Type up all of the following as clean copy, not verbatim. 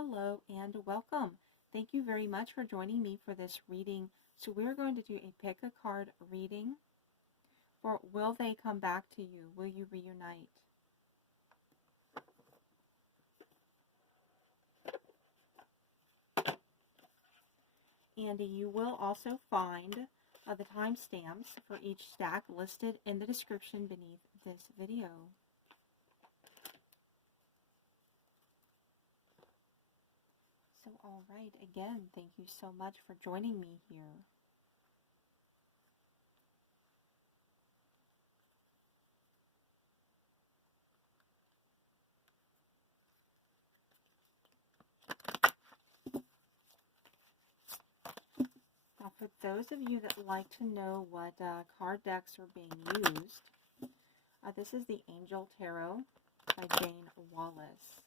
Hello and welcome. Thank you very much for joining me for this reading. So we're going to do a pick a card reading for Will They Come Back to You? Will you reunite? And you will also find the timestamps for each stack listed in the description beneath this video. So, all right, again, thank you so much for joining me here. Now, for those of you that like to know what card decks are being used, this is the Angel Tarot by Jane Wallace.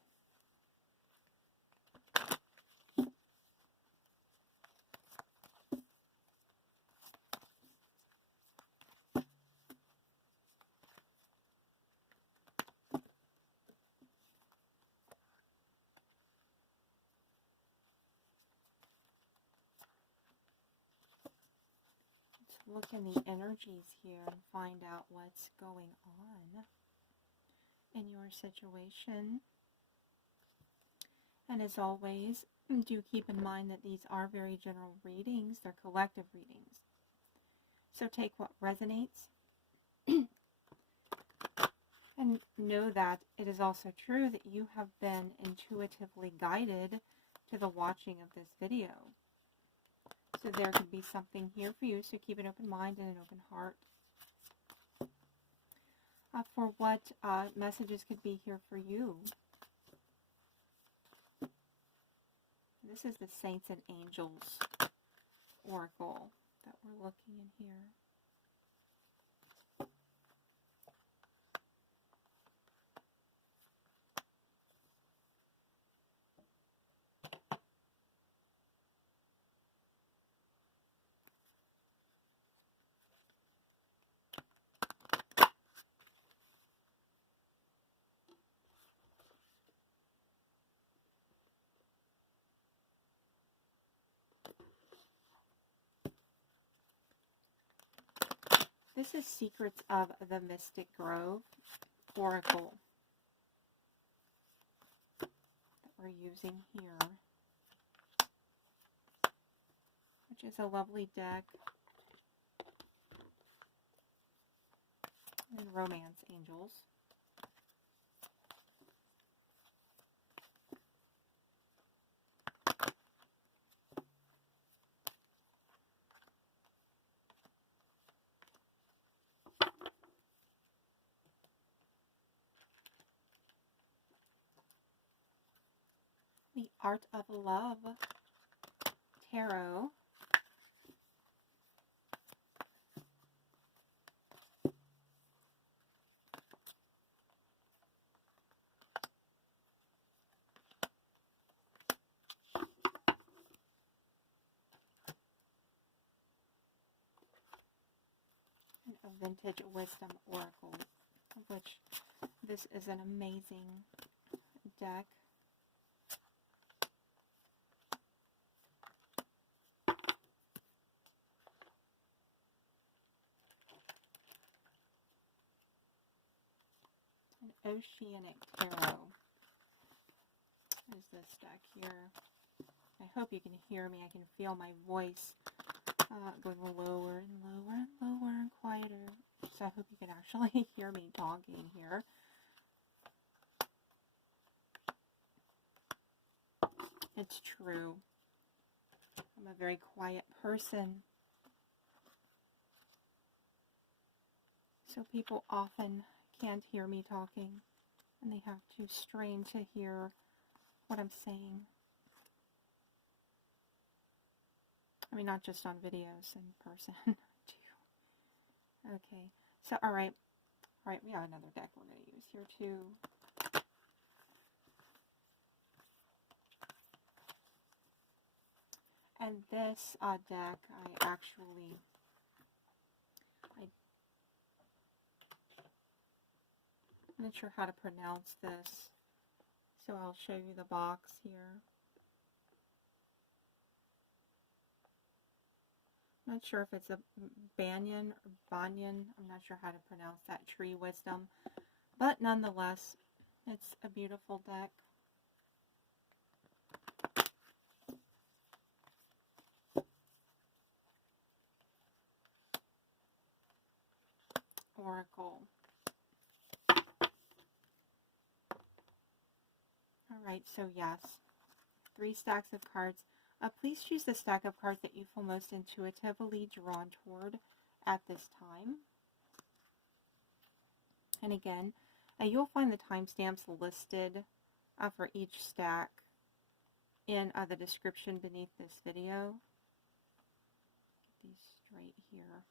Look in the energies here and find out what's going on in your situation. And as always, do keep in mind that these are very general readings. They're collective readings. So take what resonates and know that it is also true that you have been intuitively guided to the watching of this video. So there could be something here for you, so keep an open mind and an open heart for what messages could be here for you. This is the Saints and Angels Oracle that we're looking in here. This is Secrets of the Mystic Grove Oracle that we're using here, which is a lovely deck and romance angels. The Art of Love Tarot. And a Vintage Wisdom Oracle, of which this is an amazing deck. An Oceanic Tarot is this deck here. I hope you can hear me. I can feel my voice going lower and lower and lower and quieter. So I hope you can actually hear me talking here. It's true. I'm a very quiet person. So people often can't hear me talking, and they have to strain to hear what I'm saying. I mean, not just on videos, in person, too. Okay, so, all right, we have another deck we're going to use here, too. And this deck, I'm not sure how to pronounce this, so I'll show you the box here. Not sure if it's a banyan or banyan. I'm not sure how to pronounce that. Tree wisdom. But nonetheless, it's a beautiful deck. Oracle. Alright, so yes. 3 stacks of cards. Please choose the stack of cards that you feel most intuitively drawn toward at this time. And again, you'll find the timestamps listed for each stack in the description beneath this video. Get these straight here.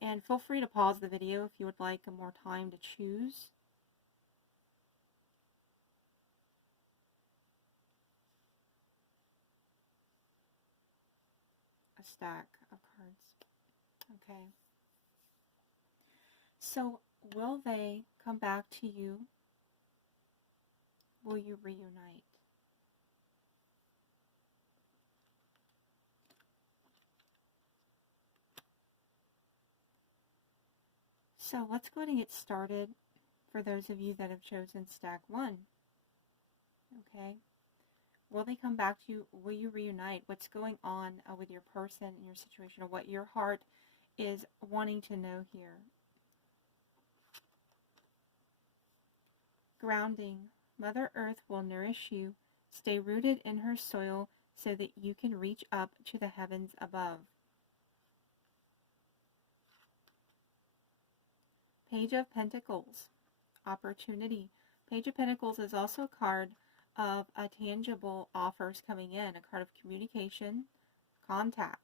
And feel free to pause the video if you would like more time to choose. A stack of cards. Okay. So, will they come back to you? Will you reunite? So, let's go ahead and get started for those of you that have chosen stack 1. Okay. Will they come back to you? Will you reunite? What's going on with your person and your situation, or what your heart is wanting to know here? Grounding. Mother Earth will nourish you. Stay rooted in her soil so that you can reach up to the heavens above. Page of Pentacles. Opportunity. Page of Pentacles is also a card of tangible offers coming in, a card of communication, contact,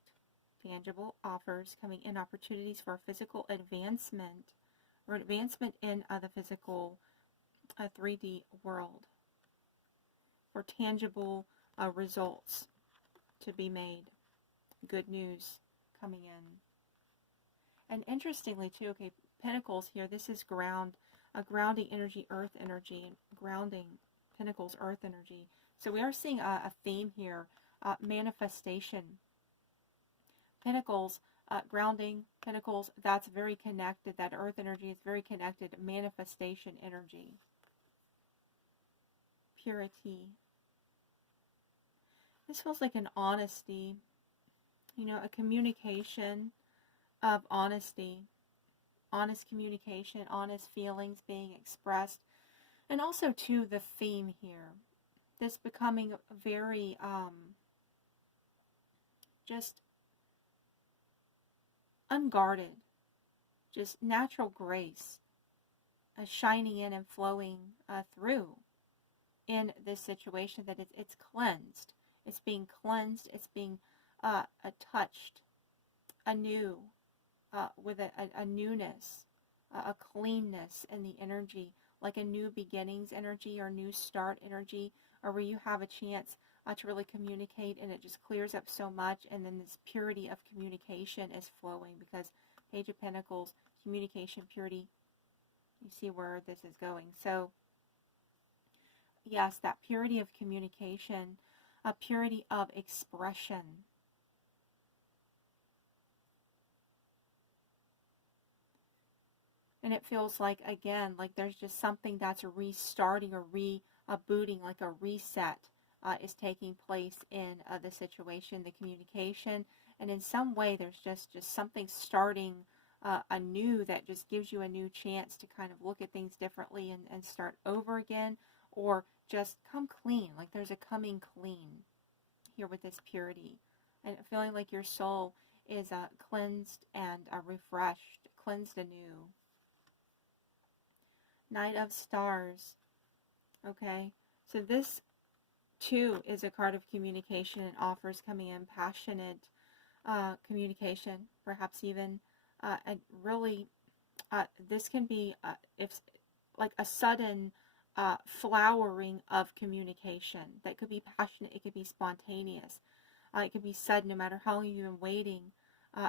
tangible offers coming in, opportunities for physical advancement or advancement in the physical 3D world, for tangible results to be made, good news coming in. And interestingly too, okay, Pentacles here, this is ground, grounding energy, earth energy, and grounding, Pentacles, earth energy. So we are seeing a theme here, manifestation. Pentacles, grounding, Pentacles, that's very connected, that earth energy is very connected, manifestation energy. Purity. This feels like an honesty, you know, a communication of honesty, honest communication, honest feelings being expressed. And also, too, the theme here, this becoming very, just unguarded, just natural grace, shining in and flowing through in this situation, that it's cleansed. It's being cleansed. It's being touched anew with a newness, a cleanness in the energy, like a new beginnings energy or new start energy, or where you have a chance to really communicate and it just clears up so much, and then this purity of communication is flowing, because Page of Pentacles, communication, purity, you see where this is going. So yes, that purity of communication, a purity of expression. And it feels like, again, like there's just something that's restarting or rebooting, like a reset is taking place in the situation, the communication. And in some way, there's just something starting anew that just gives you a new chance to kind of look at things differently and start over again, or just come clean. Like there's a coming clean here with this purity. And feeling like your soul is cleansed and refreshed, cleansed anew. Knight of Stars. Okay, so this too is a card of communication and offers coming in, passionate communication, perhaps even and really this can be if like a sudden flowering of communication that could be passionate, it could be spontaneous, it could be sudden. No matter how long you've been waiting,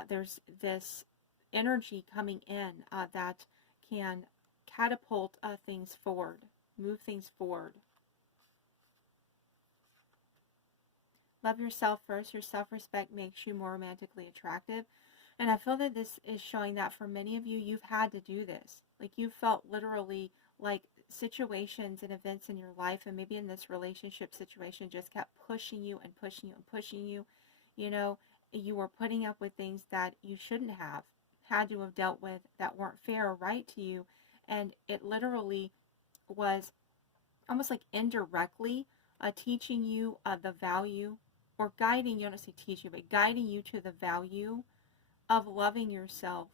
there's this energy coming in that can catapult things forward, move things forward. Love yourself first. Your self-respect makes you more romantically attractive. And I feel that this is showing that for many of you, you've had to do this. Like you felt literally like situations and events in your life, and maybe in this relationship situation, just kept pushing you and pushing you and pushing you. You know, you were putting up with things that you shouldn't have had to have dealt with, that weren't fair or right to you. And it literally was almost like indirectly teaching you the value, or guiding you, I don't say teach you, but guiding you to the value of loving yourself,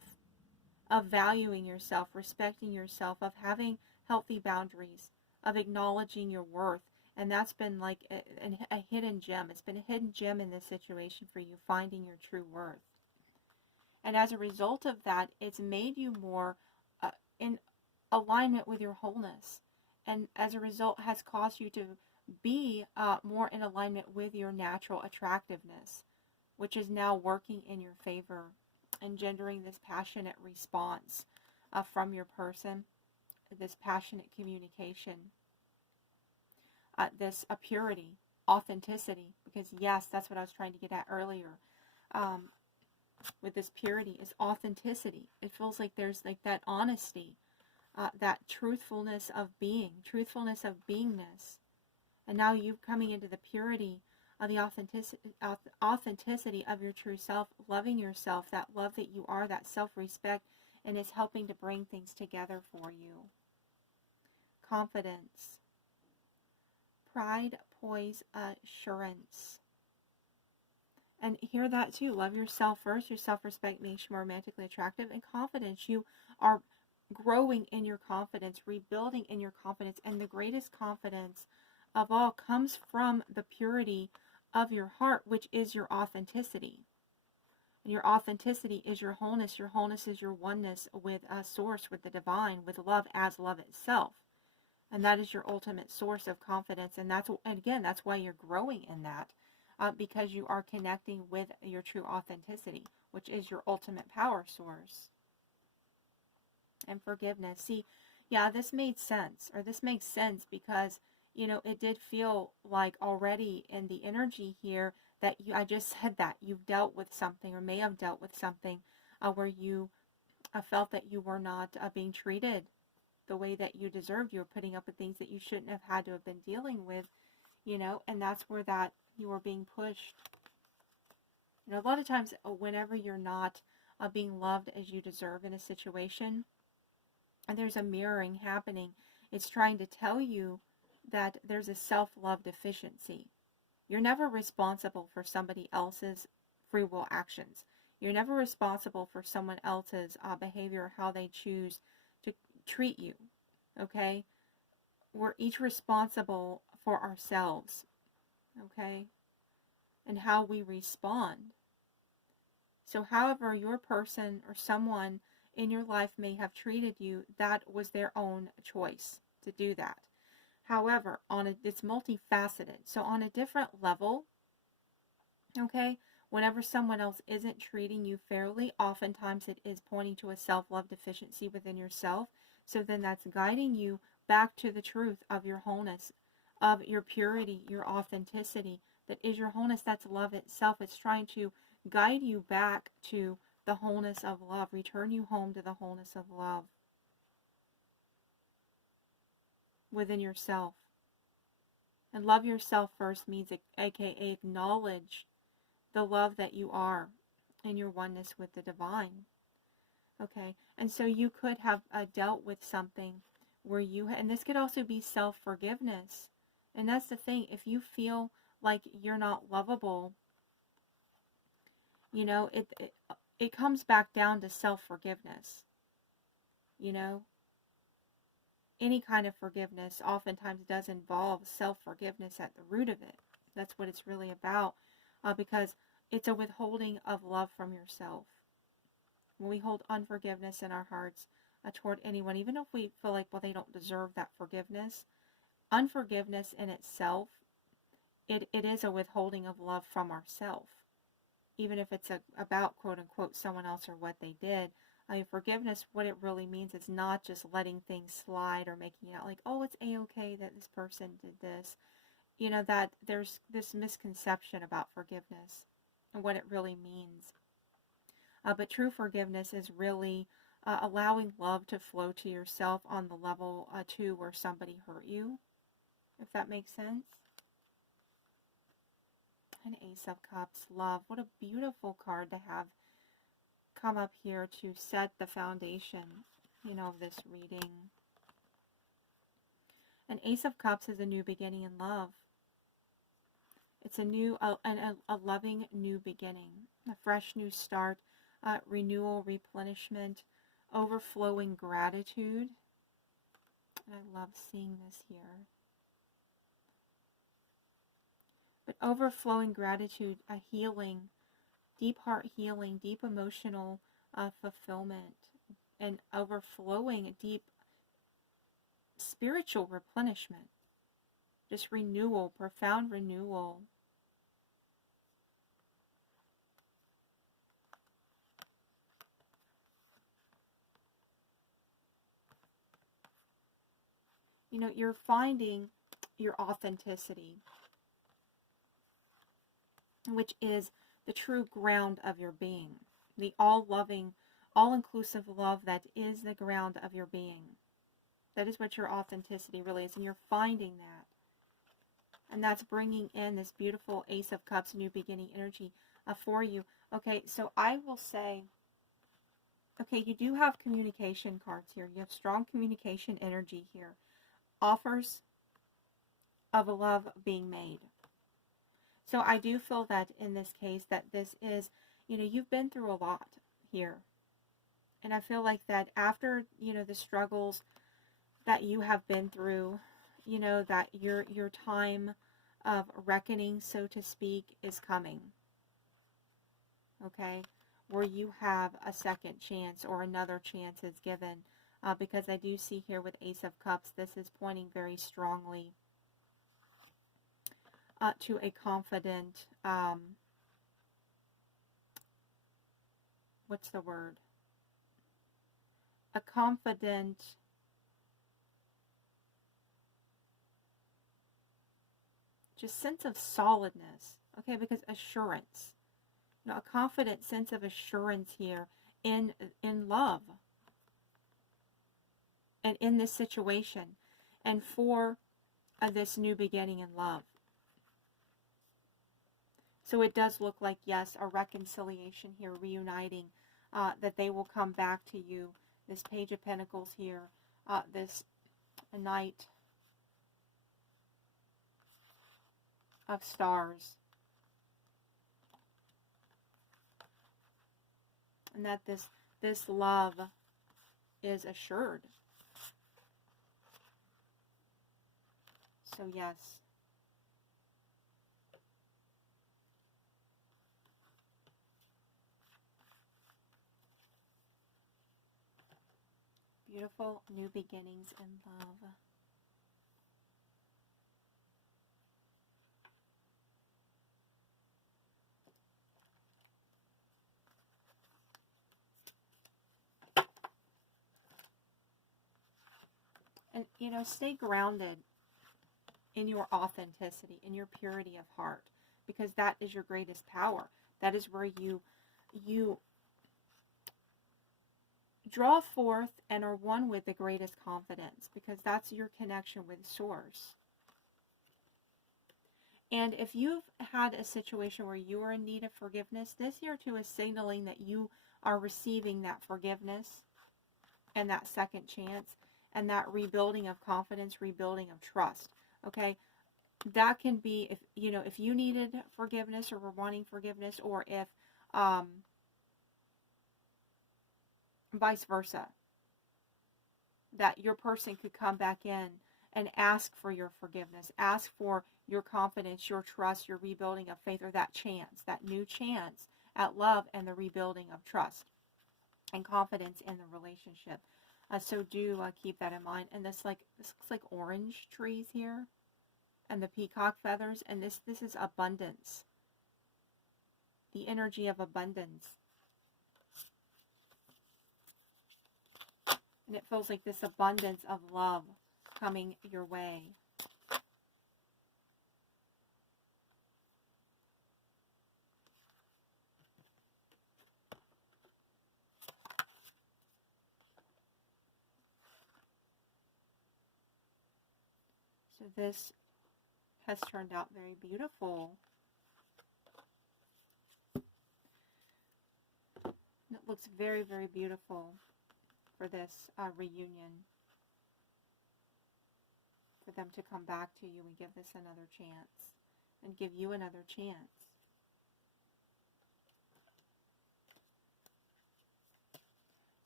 of valuing yourself, respecting yourself, of having healthy boundaries, of acknowledging your worth. And that's been like a hidden gem. It's been a hidden gem in this situation for you, finding your true worth. And as a result of that, it's made you more in alignment with your wholeness. And as a result, has caused you to be more in alignment with your natural attractiveness, which is now working in your favor, engendering this passionate response from your person, this passionate communication, this purity, authenticity, because yes, that's what I was trying to get at earlier. With this purity is authenticity. It feels like there's like that honesty, that truthfulness of being, truthfulness of beingness. And now you coming into the purity of the authenticity of your true self, loving yourself, that love that you are, that self-respect, and it's helping to bring things together for you. Confidence, pride, poise, assurance. And hear that too. Love yourself first. Your self-respect makes you more romantically attractive. And confidence, you are growing in your confidence, rebuilding in your confidence. And the greatest confidence of all comes from the purity of your heart, which is your authenticity. And your authenticity is your wholeness. Your wholeness is your oneness with a source, with the divine, with love as love itself. And that is your ultimate source of confidence. And again, that's why you're growing in that. Because you are connecting with your true authenticity, which is your ultimate power source. And forgiveness. See, yeah, this made sense, or this makes sense because, you know, it did feel like already in the energy here that I just said that you've dealt with something, or may have dealt with something where you felt that you were not being treated the way that you deserved. You were putting up with things that you shouldn't have had to have been dealing with, you know, and that's where that you are being pushed. You know, a lot of times whenever you're not being loved as you deserve in a situation, and there's a mirroring happening, it's trying to tell you that there's a self-love deficiency. You're never responsible for somebody else's free will actions. You're never responsible for someone else's behavior, or how they choose to treat you, okay? We're each responsible for ourselves, okay? And how we respond. So however your person or someone in your life may have treated you, that was their own choice to do that. However, it's multifaceted. So on a different level, okay, whenever someone else isn't treating you fairly, oftentimes it is pointing to a self-love deficiency within yourself. So then that's guiding you back to the truth of your wholeness, of your purity, your authenticity. That is your wholeness. That's love itself. It's trying to guide you back to the wholeness of love. Return you home to the wholeness of love within yourself. And love yourself first means, aka acknowledge the love that you are in your oneness with the divine. Okay, and so you could have dealt with something where and this could also be self-forgiveness. And that's the thing, if you feel like you're not lovable, you know, it comes back down to self-forgiveness. You know, any kind of forgiveness oftentimes does involve self-forgiveness at the root of it. That's what it's really about, because it's a withholding of love from yourself. When we hold unforgiveness in our hearts toward anyone, even if we feel like, well, they don't deserve that forgiveness, unforgiveness in itself, it is a withholding of love from ourselves. Even if it's about, quote unquote, someone else or what they did. Forgiveness, what it really means is not just letting things slide or making it out like, oh, it's a-okay that this person did this. you know, that there's this misconception about forgiveness and what it really means. But true forgiveness is really allowing love to flow to yourself on the level too where somebody hurt you, if that makes sense. An Ace of Cups, love. What a beautiful card to have come up here to set the foundation, you know, of this reading. An Ace of Cups is a new beginning in love. It's a loving new beginning, a fresh new start, renewal, replenishment, overflowing gratitude. And I love seeing this here. But overflowing gratitude, a healing, deep heart healing, deep emotional fulfillment, and overflowing deep spiritual replenishment. Just renewal, profound renewal. You know, you're finding your authenticity, which is the true ground of your being. The all-loving, all-inclusive love that is the ground of your being. That is what your authenticity really is, and you're finding that. And that's bringing in this beautiful Ace of Cups, new beginning energy for you. Okay, so I will say, okay, you do have communication cards here. You have strong communication energy here. Offers of a love being made. So I do feel that in this case that this is, you know, you've been through a lot here. And I feel like that after, you know, the struggles that you have been through, you know, that your time of reckoning, so to speak, is coming. Okay? Where you have a second chance or another chance is given. Because I do see here with Ace of Cups, this is pointing very strongly to a confident, what's the word? A confident, just sense of solidness, okay, because assurance, you know, a confident sense of assurance here in love and in this situation and for this new beginning in love. So it does look like, yes, a reconciliation here, reuniting, that they will come back to you. This Page of Pentacles here, this Knight of Stars. And that this love is assured. So yes. Beautiful new beginnings in love. And, you know, stay grounded in your authenticity, in your purity of heart, because that is your greatest power. That is where you draw forth and are one with the greatest confidence, because that's your connection with Source. And if you've had a situation where you are in need of forgiveness, this here too is signaling that you are receiving that forgiveness and that second chance and that rebuilding of confidence, rebuilding of trust. Okay, that can be if you know if you needed forgiveness or were wanting forgiveness, or if vice versa, that your person could come back in and ask for your forgiveness, ask for your confidence, your trust, your rebuilding of faith, or that chance, that new chance at love and the rebuilding of trust and confidence in the relationship. So do keep that in mind. And this looks like orange trees here, and the peacock feathers, and this is abundance, the energy of abundance. And it feels like this abundance of love coming your way. So this has turned out very beautiful. It looks very, very beautiful for this reunion. For them to come back to you and give this another chance. And give you another chance.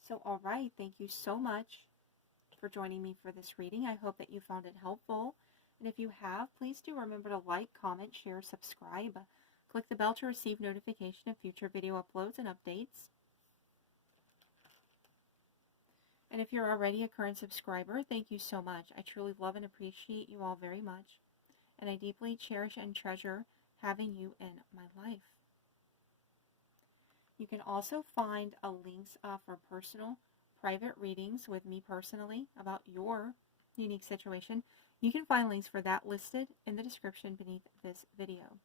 So, all right, thank you so much for joining me for this reading. I hope that you found it helpful. And if you have, please do remember to like, comment, share, subscribe. Click the bell to receive notification of future video uploads and updates. And if you're already a current subscriber, thank you so much. I truly love and appreciate you all very much. And I deeply cherish and treasure having you in my life. You can also find links for personal, private readings with me personally about your unique situation. You can find links for that listed in the description beneath this video.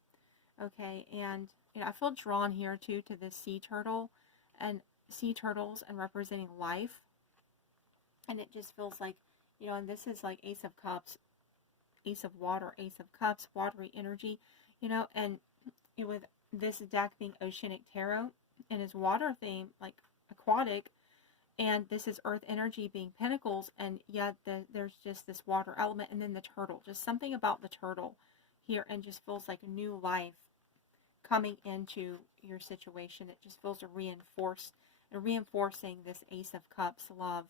Okay, and I feel drawn here too to this sea turtle and sea turtles and representing life. And it just feels like, and this is like Ace of Cups, Ace of Water, Ace of Cups, watery energy, and with this deck being Oceanic Tarot and his water theme, like aquatic, and this is Earth energy being Pentacles, and yet there's just this water element, and then the turtle, just something about the turtle here, and just feels like new life coming into your situation. It just feels reinforcing this Ace of Cups love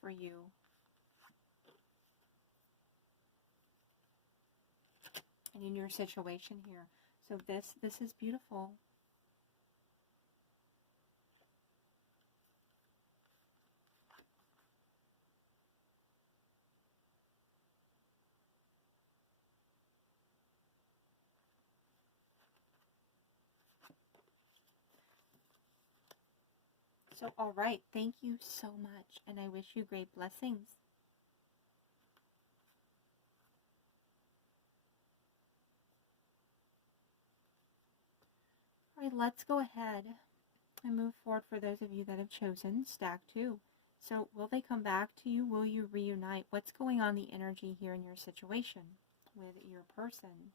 for you. And in your situation here. So this is beautiful. So, all right, thank you so much, and I wish you great blessings. All right, let's go ahead and move forward for those of you that have chosen stack 2. So, will they come back to you? Will you reunite? What's going on in the energy here in your situation with your person?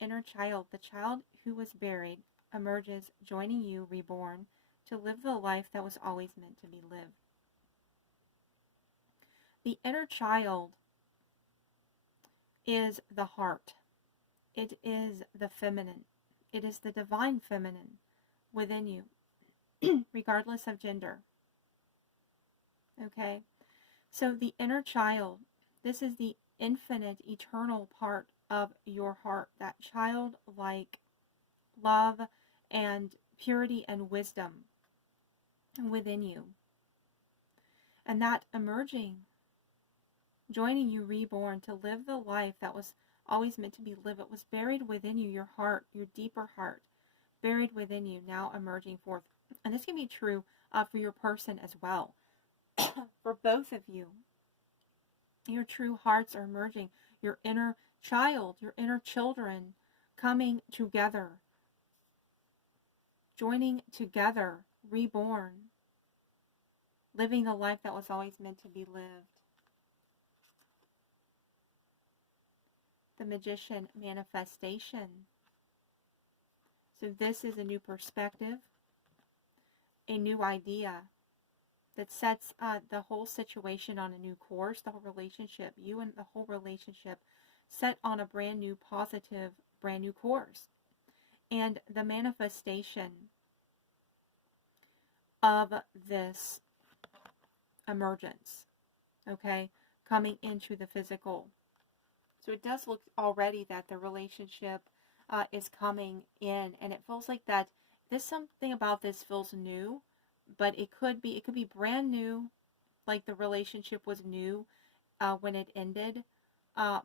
Inner child, the child who was buried, emerges, joining you, reborn, to live the life that was always meant to be lived. The inner child is the heart. It is the feminine. It is the divine feminine within you, regardless of gender. Okay? So the inner child, this is the infinite, eternal part of your heart, that childlike love and purity and wisdom within you. And that emerging, joining you reborn to live the life that was always meant to be lived. It was buried within you, your heart, your deeper heart, buried within you, now emerging forth. And this can be true for your person as well. For both of you, your true hearts are emerging. Your inner child, your inner children coming together, joining together, reborn, living the life that was always meant to be lived. The Magician, manifestation. So this is a new perspective, a new idea that sets the whole situation on a new course, the whole relationship, you and the whole relationship set on a brand new positive, brand new course. And the manifestation of this emergence, okay, coming into the physical. So it does look already that the relationship is coming in, and it feels like that something about this feels new, but it could be brand new, like the relationship was new when it ended, and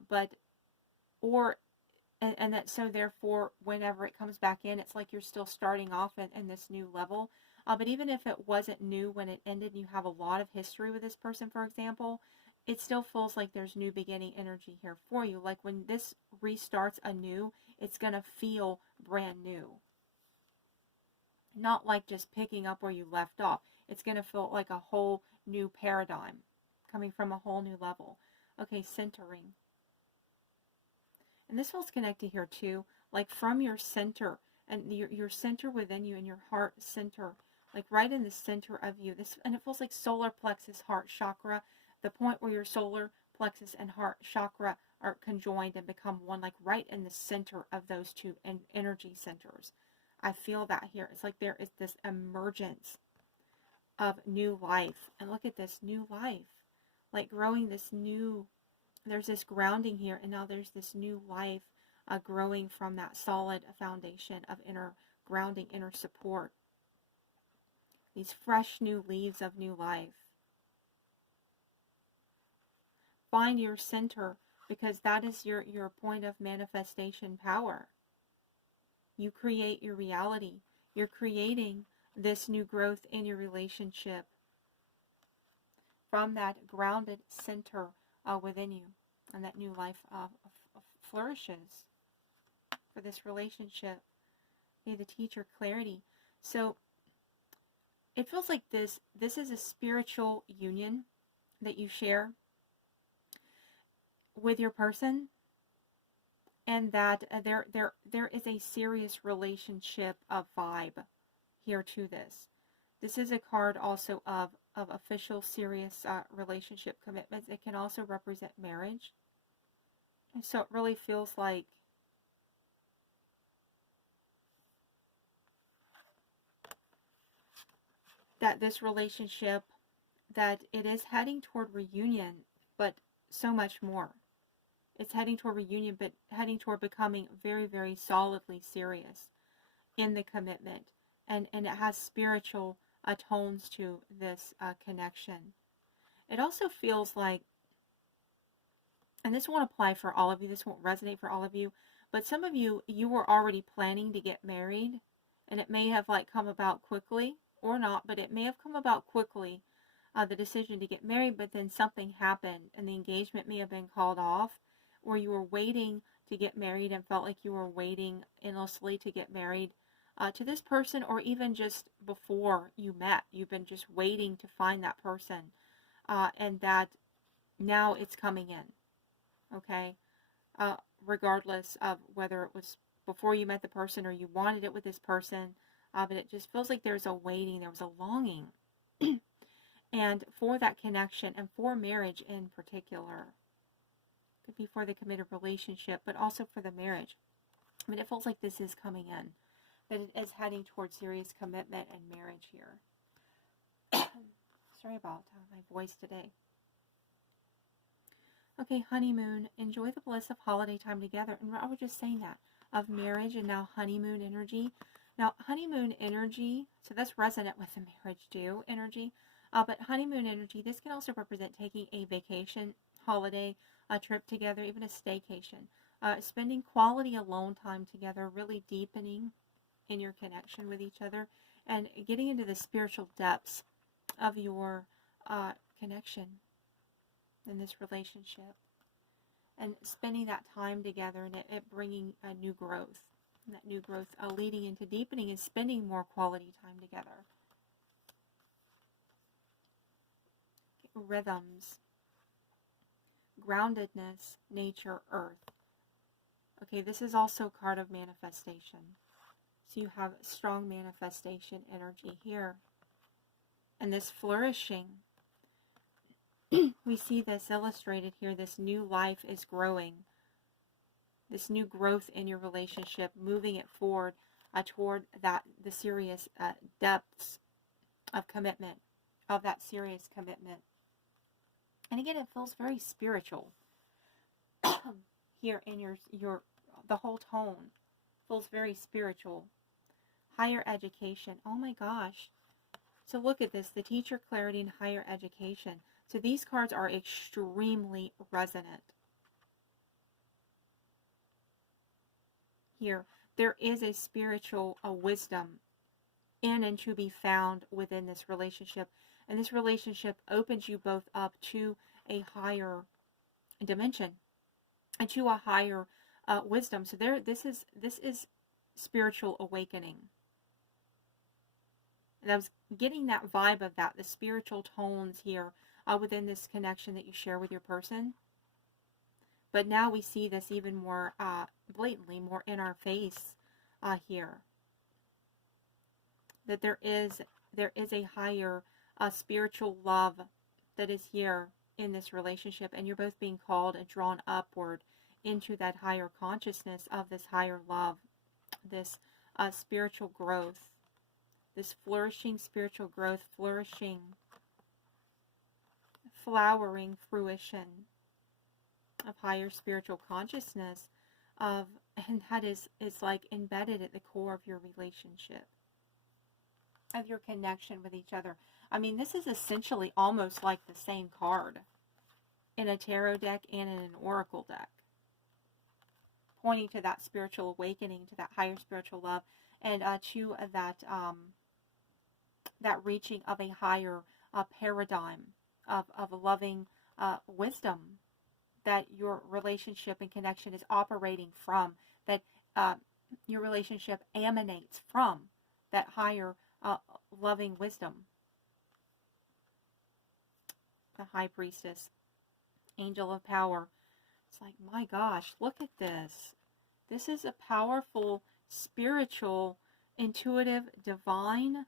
that, so therefore whenever it comes back in, it's like you're still starting off in this new level. But even if it wasn't new when it ended, and you have a lot of history with this person, for example, it still feels like there's new beginning energy here for you. Like when this restarts anew, it's going to feel brand new. Not like just picking up where you left off. It's going to feel like a whole new paradigm coming from a whole new level. Okay, centering. And this feels connected here too, like from your center, and your center within you, and your heart center, like right in the center of you. This, and it feels like solar plexus, heart chakra, the point where your solar plexus and heart chakra are conjoined and become one, like right in the center of those two energy centers. I feel that here. It's like there is this emergence of new life. And look at this new life, like growing this new, there's this grounding here, and now there's this new life growing from that solid foundation of inner grounding, inner support. These fresh new leaves of new life. Find your center, because that is your point of manifestation power. You create your reality. You're creating this new growth in your relationship from that grounded center within you, and that new life flourishes for this relationship. Okay, the teacher, clarity. So it feels like this is a spiritual union that you share with your person, and that there is a serious relationship of vibe here to this. This is a card also of official serious relationship commitments. It can also represent marriage. And so it really feels like that this relationship, that it is heading toward reunion, but so much more. It's heading toward reunion, but heading toward becoming very, very solidly serious in the commitment. And it has spiritual tones to this connection. It also feels like, and this won't apply for all of you, this won't resonate for all of you, but some of you, you were already planning to get married, and it may have like come about quickly, or not, but it may have come about quickly, the decision to get married, but then something happened, and the engagement may have been called off, or you were waiting to get married and felt like you were waiting endlessly to get married to this person, or even just before you met, you've been just waiting to find that person, and that now it's coming in. Okay, regardless of whether it was before you met the person or you wanted it with this person, but it just feels like there's a waiting, there was a longing, and for that connection, and for marriage in particular. Could be for the committed relationship, but also for the marriage. I mean, it feels like this is coming in, that it is heading towards serious commitment and marriage here. Sorry about my voice today. Okay, honeymoon. Enjoy the bliss of holiday time together. And I was just saying that, of marriage, and now honeymoon energy. Now, honeymoon energy, so that's resonant with the marriage too, energy. But honeymoon energy, this can also represent taking a vacation, holiday, a trip together, even a staycation. Spending quality alone time together, really deepening in your connection with each other, and getting into the spiritual depths of your connection in this relationship, and spending that time together, and it bringing a new growth, and that new growth leading into deepening and spending more quality time together. Okay, rhythms, groundedness, nature, earth. Okay, this is also a card of manifestation. So you have strong manifestation energy here, and this flourishing. We see this illustrated here. This new life is growing. This new growth in your relationship, moving it forward toward the serious depths of commitment, of that serious commitment. And again, it feels very spiritual here in your the whole tone feels very spiritual. Higher education. Oh my gosh. So look at this, the teacher, clarity, and higher education. So these cards are extremely resonant. Here, there is a spiritual wisdom in and to be found within this relationship. And this relationship opens you both up to a higher dimension and to a higher wisdom. So this is spiritual awakening. And I was getting that vibe of that, the spiritual tones here within this connection that you share with your person. But now we see this even more blatantly, more in our face here. That there is a higher spiritual love that is here in this relationship, and you're both being called and drawn upward into that higher consciousness of this higher love, this spiritual growth, this flourishing spiritual growth, flourishing, flowering fruition of higher spiritual consciousness and that is like embedded at the core of your relationship, of your connection with each other. I mean, this is essentially almost like the same card in a tarot deck and in an oracle deck, pointing to that spiritual awakening, to that higher spiritual love, and to that reaching of a higher paradigm of loving wisdom that your relationship and connection is operating from, that your relationship emanates from, that higher loving wisdom. The High Priestess, Angel of Power. It's like, my gosh, look at this. This is a powerful, spiritual, intuitive, divine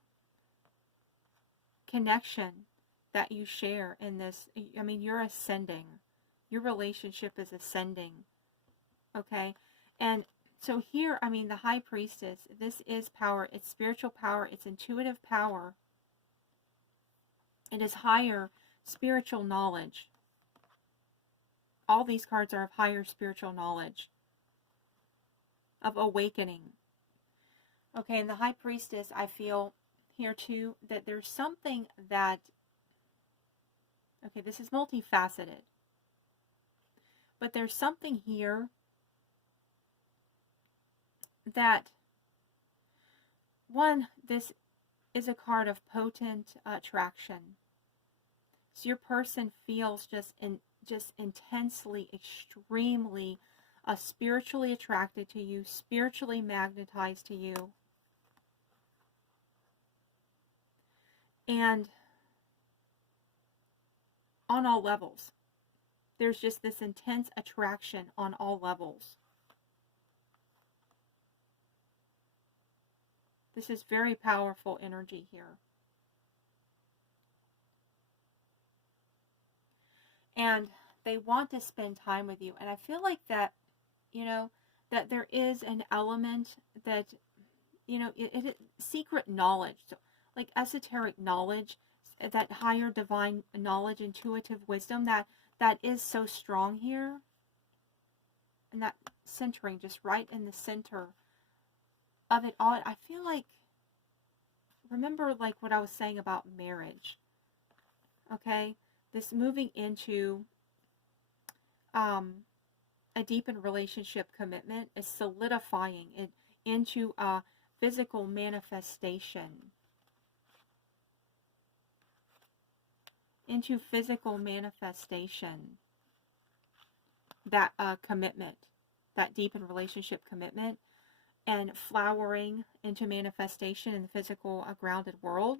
connection that you share in this. I mean, you're ascending. Your relationship is ascending. Okay? And so here, I mean, the High Priestess, this is power. It's spiritual power. It's intuitive power. It is higher spiritual knowledge. All these cards are of higher spiritual knowledge, of awakening. Okay, and the High Priestess, I feel here too, that there's something that, okay, this is multifaceted, but there's something here that, one, this is a card of potent attraction. So your person feels just intensely, extremely spiritually attracted to you, spiritually magnetized to you. And on all levels. There's just this intense attraction on all levels. This is very powerful energy here. And they want to spend time with you. And I feel like that, you know, that there is an element that, you know, it secret knowledge, so like esoteric knowledge, that higher divine knowledge, intuitive wisdom that is so strong here. And that centering just right in the center of it all. I feel like, remember like what I was saying about marriage. Okay? This moving into a deepened relationship commitment is solidifying it into a physical manifestation. Into physical manifestation. That commitment, that deepened relationship commitment, and flowering into manifestation in the physical grounded world.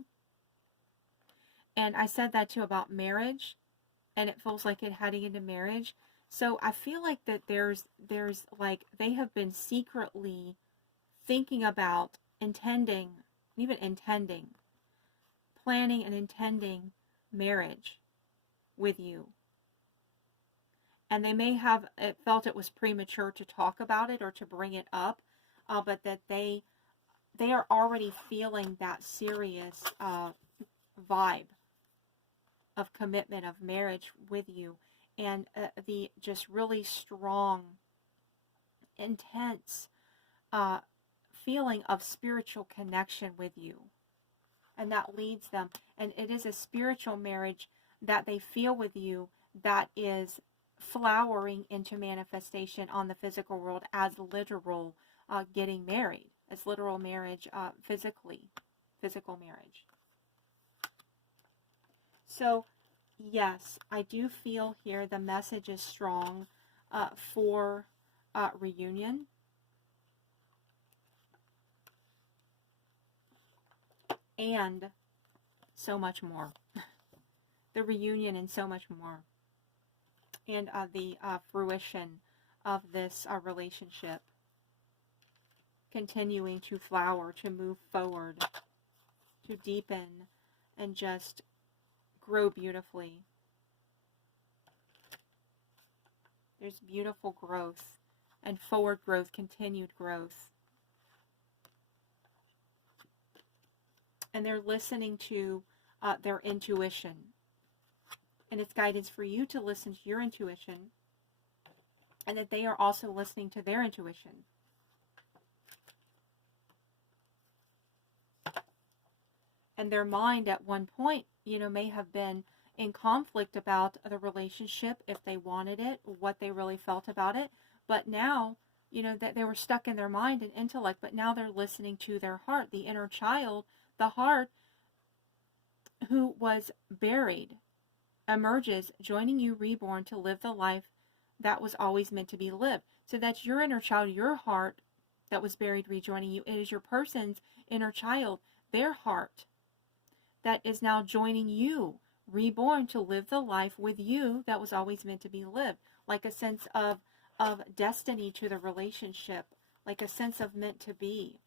And I said that too about marriage, and it feels like it heading into marriage. So I feel like that there's like they have been secretly thinking about planning and intending marriage with you. And they may have felt it was premature to talk about it or to bring it up, but that they are already feeling that serious vibe of commitment, of marriage with you, and the just really strong, intense feeling of spiritual connection with you. And that leads them, and it is a spiritual marriage that they feel with you that is flowering into manifestation on the physical world as literal getting married, as literal marriage, physical marriage. So, yes, I do feel here the message is strong for reunion. And so much more. The reunion and so much more. and the fruition of this relationship continuing to flower, to move forward, to deepen, and just grow beautifully. There's beautiful growth and forward growth, continued growth. And they're listening to their intuition. And it's guidance for you to listen to your intuition, and that they are also listening to their intuition. And their mind at one point, may have been in conflict about the relationship, if they wanted it, what they really felt about it. But now, that they were stuck in their mind and intellect, but now they're listening to their heart, the inner child, the heart who was buried, emerges, joining you reborn to live the life that was always meant to be lived. So that's your inner child, your heart that was buried, rejoining you. It is your person's inner child, their heart, that is now joining you, reborn to live the life with you that was always meant to be lived. Like a sense of destiny to the relationship, like a sense of meant to be.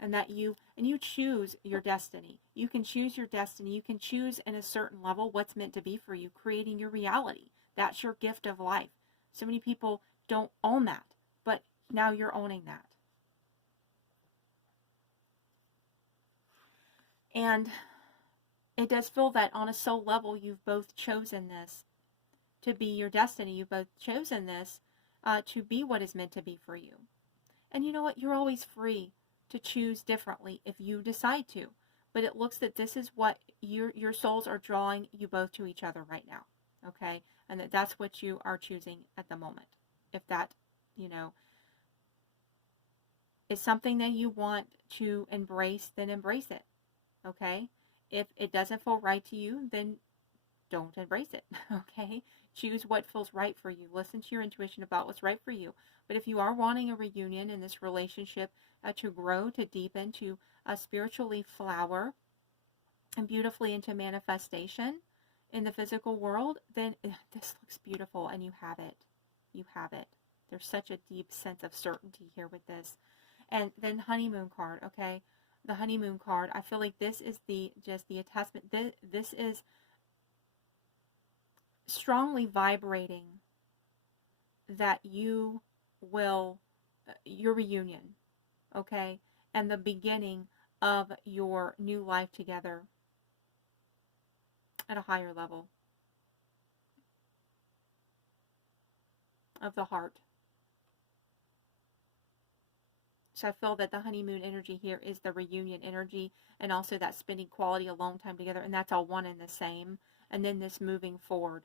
And that you choose your destiny. You can choose your destiny. You can choose in a certain level what's meant to be for you, creating your reality. That's your gift of life. So many people don't own that, but now you're owning that. And it does feel that on a soul level, you've both chosen this to be your destiny. You've both chosen this to be what is meant to be for you. And you know what? You're always free to choose differently if you decide to. But it looks that this is what your souls are drawing you both to each other right now. Okay? And that's what you are choosing at the moment. If that, is something that you want to embrace, then embrace it. Okay? If it doesn't feel right to you, then don't embrace it. Okay? Choose what feels right for you. Listen to your intuition about what's right for you. But if you are wanting a reunion in this relationship to grow, to deepen, to spiritually flower, and beautifully into manifestation in the physical world, then this looks beautiful, and you have it. You have it. There's such a deep sense of certainty here with this. And then honeymoon card, okay? The honeymoon card, I feel like this is just the attachment. This is strongly vibrating that you will, your reunion, okay, and the beginning of your new life together at a higher level of the heart. So I feel that the honeymoon energy here is the reunion energy, and also that spending quality alone time together, and that's all one and the same. And then this moving forward,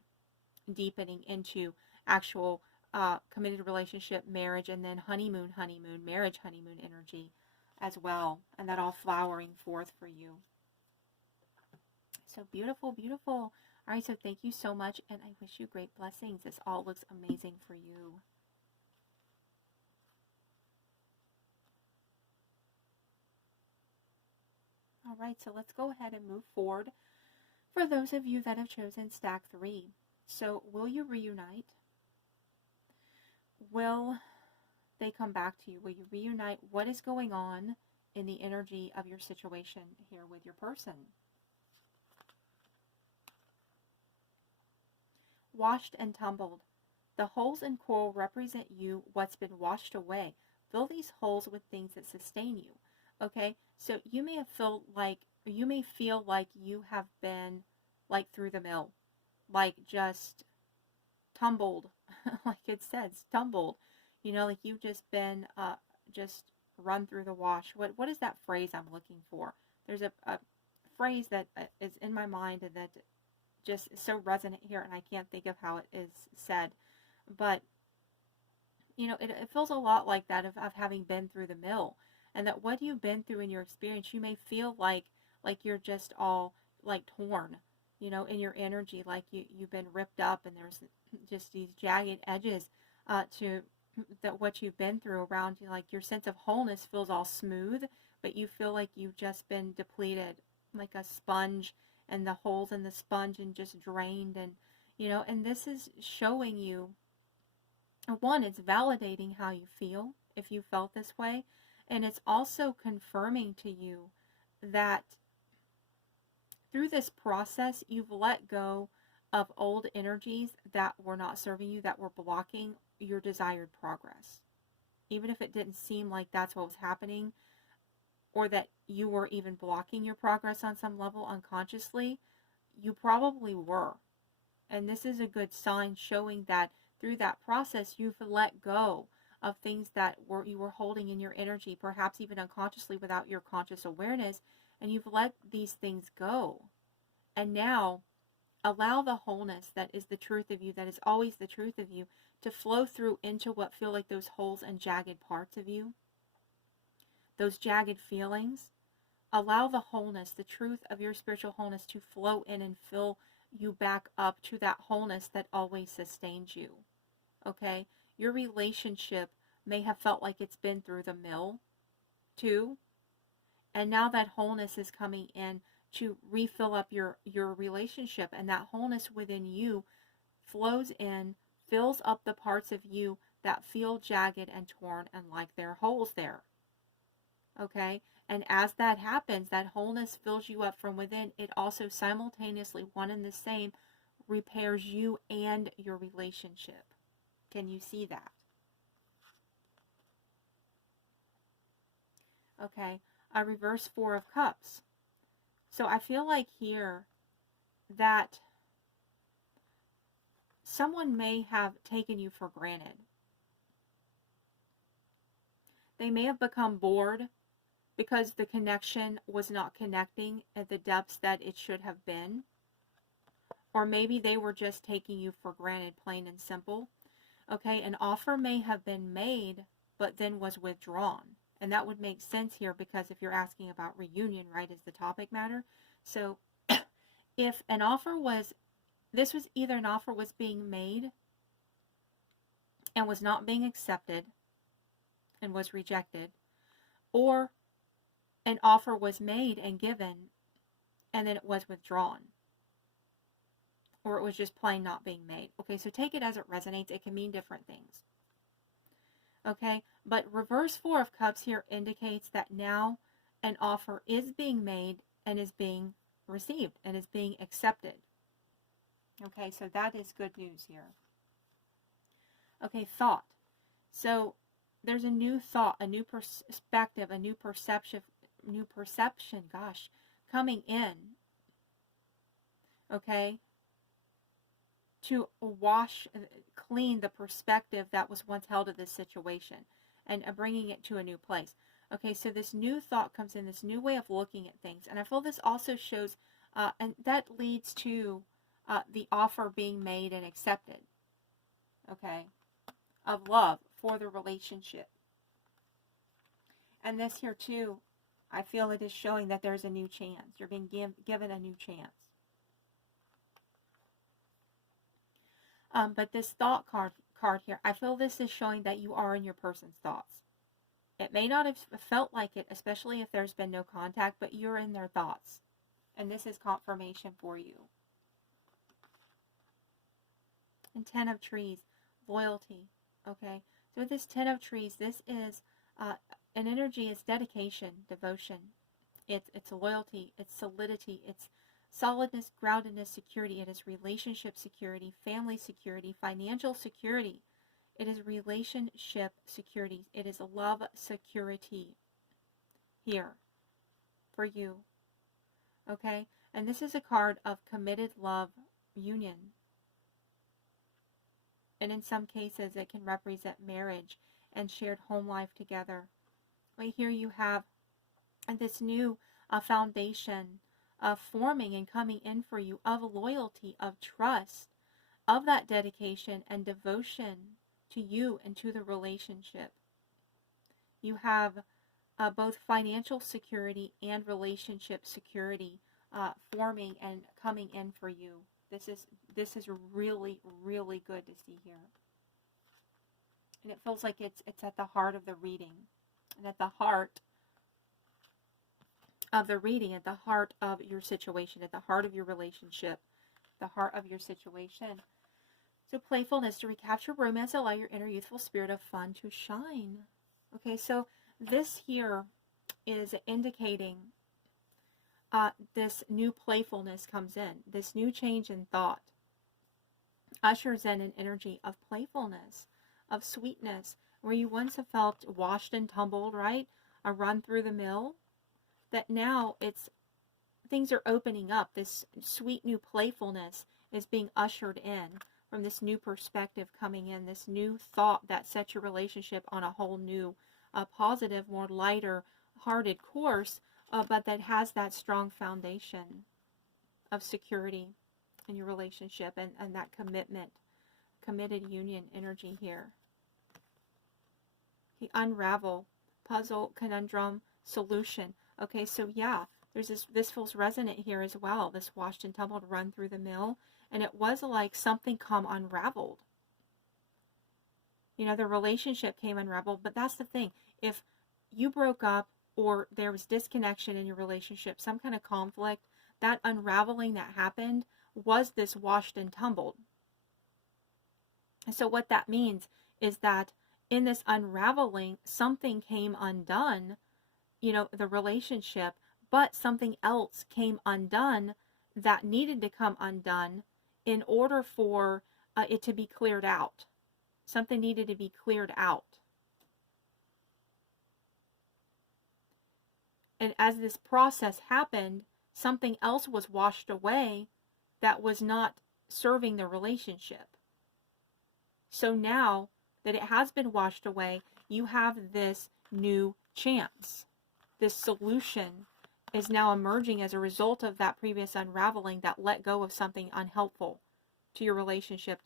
deepening into actual committed relationship, marriage, and then honeymoon, marriage, honeymoon energy as well. And that all flowering forth for you. So beautiful, beautiful. All right, so thank you so much, and I wish you great blessings. This all looks amazing for you. All right, so let's go ahead and move forward for those of you that have chosen stack 3. So will you reunite? Will they come back to you? Will you reunite? What is going on in the energy of your situation here with your person? Washed and tumbled. The holes in coral represent you, what's been washed away. Fill these holes with things that sustain you. Okay, so you may feel like you have been like through the mill, like just tumbled, like it says, tumbled. Like you've just been just run through the wash. What is that phrase I'm looking for? There's a phrase that is in my mind and that just is so resonant here, and I can't think of how it is said, but it feels a lot like that of having been through the mill. And that what you've been through in your experience, you may feel like you're just all like torn, in your energy, like you've been ripped up, and there's just these jagged edges to that what you've been through around you. Like your sense of wholeness feels all smooth, but you feel like you've just been depleted, like a sponge, and the holes in the sponge and just drained, and You know, and this is showing you, one, it's validating how you feel if you felt this way, and it's also confirming to you that through this process you've let go of old energies that were not serving you, that were blocking your desired progress. Even if it didn't seem like that's what was happening, or that you were even blocking your progress on some level unconsciously, you probably were. And this is a good sign showing that through that process you've let go of things that you were holding in your energy, perhaps even unconsciously without your conscious awareness, and you've let these things go. And now allow the wholeness that is the truth of you, that is always the truth of you, to flow through into what feel like those holes and jagged parts of you, those jagged feelings. Allow the wholeness, the truth of your spiritual wholeness, to flow in and fill you back up to that wholeness that always sustains you. Okay? Your relationship may have felt like it's been through the mill too, and now that wholeness is coming in to refill up your relationship, and that wholeness within you flows in, fills up the parts of you that feel jagged and torn and like there are holes there. Okay? And as that happens, that wholeness fills you up from within. It also simultaneously, one and the same, repairs you and your relationship. Can you see that? Okay, a reverse Four of Cups. So I feel like here that someone may have taken you for granted. They may have become bored because the connection was not connecting at the depths that it should have been. Or maybe they were just taking you for granted, plain and simple. Okay, an offer may have been made, but then was withdrawn. And that would make sense here, because if you're asking about reunion, right, is the topic matter. So if an offer was, this was either an offer was being made and was not being accepted and was rejected, or an offer was made and given and then it was withdrawn, or it was just plain not being made. Okay, so take it as it resonates. It can mean different things. Okay, but reverse Four of Cups here indicates that now an offer is being made and is being received and is being accepted. Okay, so that is good news here. Okay, thought. So there's a new thought, a new perspective, a new perception, coming in. Okay, to wash, clean the perspective that was once held of this situation, and bringing it to a new place. Okay, so this new thought comes in, this new way of looking at things, and I feel this also shows, and that leads to the offer being made and accepted, okay, of love for the relationship. And this here too, I feel it is showing that there's a new chance. You're being given a new chance. But this thought card here, I feel this is showing that you are in your person's thoughts. It may not have felt like it, especially if there's been no contact, but you're in their thoughts. And this is confirmation for you. And Ten of Trees, loyalty. Okay, so with this Ten of Trees, this is an energy, is dedication, devotion. It's loyalty, it's solidity, it's solidness, groundedness, security. It is relationship security, family security, financial security. It is relationship security. It is love security here for you. Okay? And this is a card of committed love union. And in some cases, it can represent marriage and shared home life together. Right here you have this new foundation of forming and coming in for you, of loyalty, of trust, of that dedication and devotion to you and to the relationship. You have both financial security and relationship security forming and coming in for you. This is really, really good to see here. And it feels like it's at the heart of the reading. And at the heart of the reading, at the heart of your situation, at the heart of your relationship, the heart of your situation. So playfulness, to recapture romance, allow your inner youthful spirit of fun to shine. Okay, so this here is indicating this new playfulness comes in. This new change in thought ushers in an energy of playfulness, of sweetness, where you once have felt washed and tumbled, right? A run through the mill, that now things are opening up. This sweet new playfulness is being ushered in from this new perspective coming in, this new thought that sets your relationship on a whole new, positive, more lighter hearted course, but that has that strong foundation of security in your relationship and that committed union energy here. The unravel, puzzle, conundrum, solution. Okay, so yeah, there's this feels resonant here as well. This washed and tumbled, run through the mill. And it was like something come unraveled. You know, the relationship came unraveled. But that's the thing. If you broke up or there was disconnection in your relationship, some kind of conflict, that unraveling that happened was this washed and tumbled. And so what that means is that in this unraveling, something came undone, you know, the relationship, but something else came undone that needed to come undone in order for it to be cleared out. Something needed to be cleared out. And as this process happened, something else was washed away that was not serving the relationship. So now that it has been washed away, you have this new chance. This solution is now emerging as a result of that previous unraveling that let go of something unhelpful to your relationship,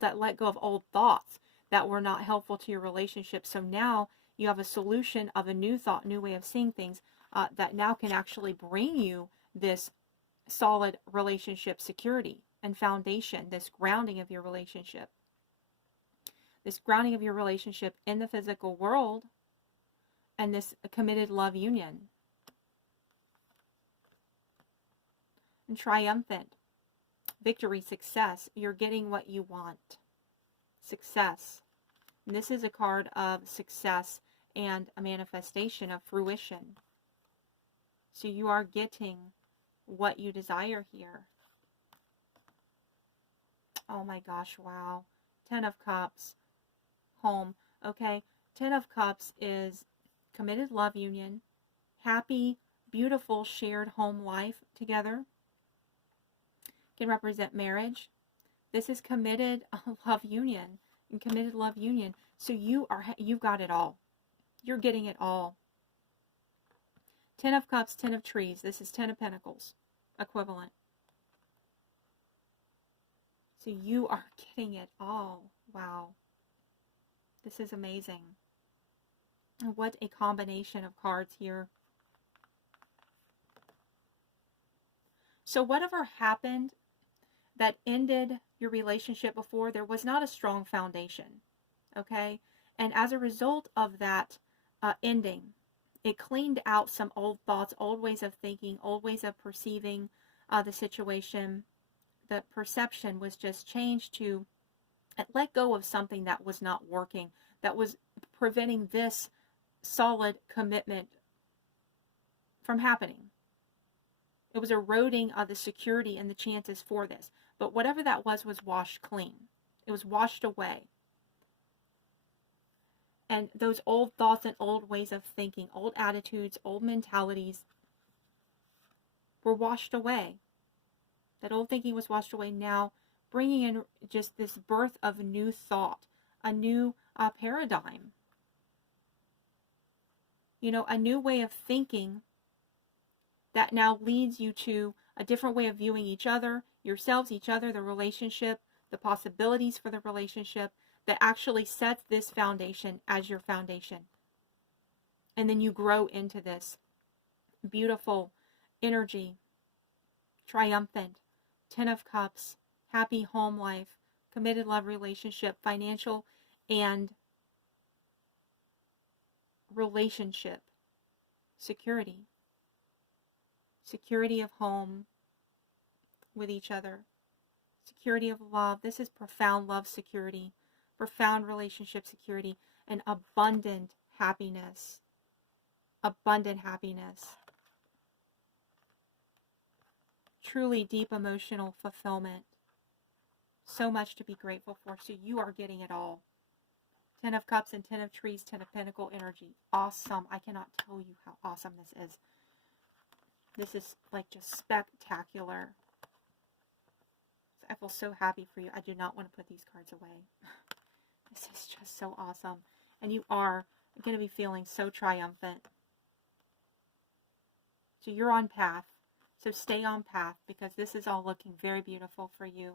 that let go of old thoughts that were not helpful to your relationship. So now you have a solution of a new thought, new way of seeing things, that now can actually bring you this solid relationship security and foundation, this grounding of your relationship. This grounding of your relationship in the physical world and this committed love union. And triumphant, victory, success. You're getting what you want. Success. And this is a card of success and a manifestation of fruition. So you are getting what you desire here. Oh my gosh, wow. 10 of Cups, home. Okay, 10 of Cups is committed love union, happy, beautiful shared home life together. Can represent marriage. This is committed love union and committed love union. So you've got it all. You're getting it all. 10 of Cups, 10 of Trees. This is 10 of Pentacles equivalent. So you are getting it all. Wow. This is amazing. What a combination of cards here. So whatever happened that ended your relationship before, there was not a strong foundation, okay? And as a result of that ending, it cleaned out some old thoughts, old ways of thinking, old ways of perceiving the situation. The perception was just changed to let go of something that was not working, that was preventing this solid commitment from happening. It was eroding the security and the chances for this. But whatever that was washed clean. It was washed away. And those old thoughts and old ways of thinking, old attitudes, old mentalities were washed away. That old thinking was washed away, now bringing in just this birth of a new thought, a new paradigm. You know, a new way of thinking that now leads you to a different way of viewing each other, yourselves, each other, the relationship, the possibilities for the relationship, that actually sets this foundation as your foundation. And then you grow into this beautiful energy, triumphant, 10 of Cups, happy home life, committed love relationship, financial and relationship security. Security of home with each other. security of love. This is profound love security, profound relationship security, and abundant happiness. Abundant happiness. Truly deep emotional fulfillment. So much to be grateful for. So you are getting it all. 10 of Cups and 10 of Trees, 10 of Pentacle energy. Awesome. I cannot tell you how awesome this is. This is like just spectacular. I feel so happy for you. I do not want to put these cards away. This is just so awesome. And you are going to be feeling so triumphant. So you're on path. So stay on path because this is all looking very beautiful for you.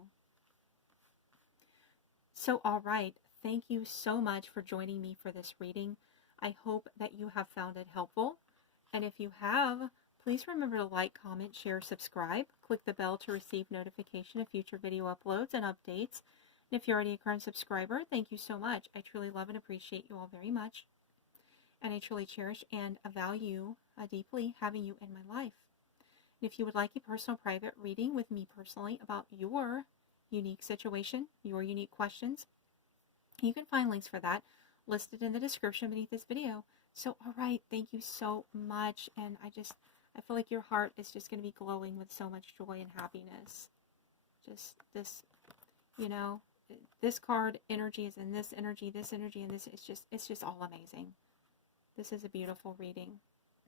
So, all right. Thank you so much for joining me for this reading. I hope that you have found it helpful. And if you have, please remember to like, comment, share, subscribe. Click the bell to receive notification of future video uploads and updates. And if you're already a current subscriber, thank you so much. I truly love and appreciate you all very much. And I truly cherish and value deeply having you in my life. And if you would like a personal private reading with me personally about your unique situation, your unique questions, you can find links for that listed in the description beneath this video. So, all right, thank you so much. And I feel like your heart is just going to be glowing with so much joy and happiness. Just this, this card energy is in this energy, and this. It's just all amazing. This is a beautiful reading.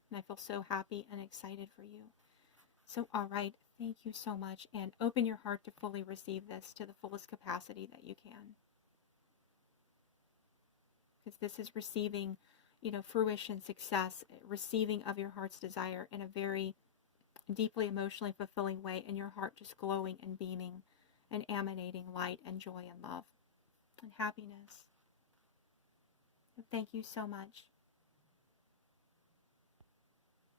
And I feel so happy and excited for you. So, all right, thank you so much. And open your heart to fully receive this to the fullest capacity that you can. Because this is receiving, fruition, success, receiving of your heart's desire in a very deeply emotionally fulfilling way, and your heart just glowing and beaming and emanating light and joy and love and happiness. Thank you so much.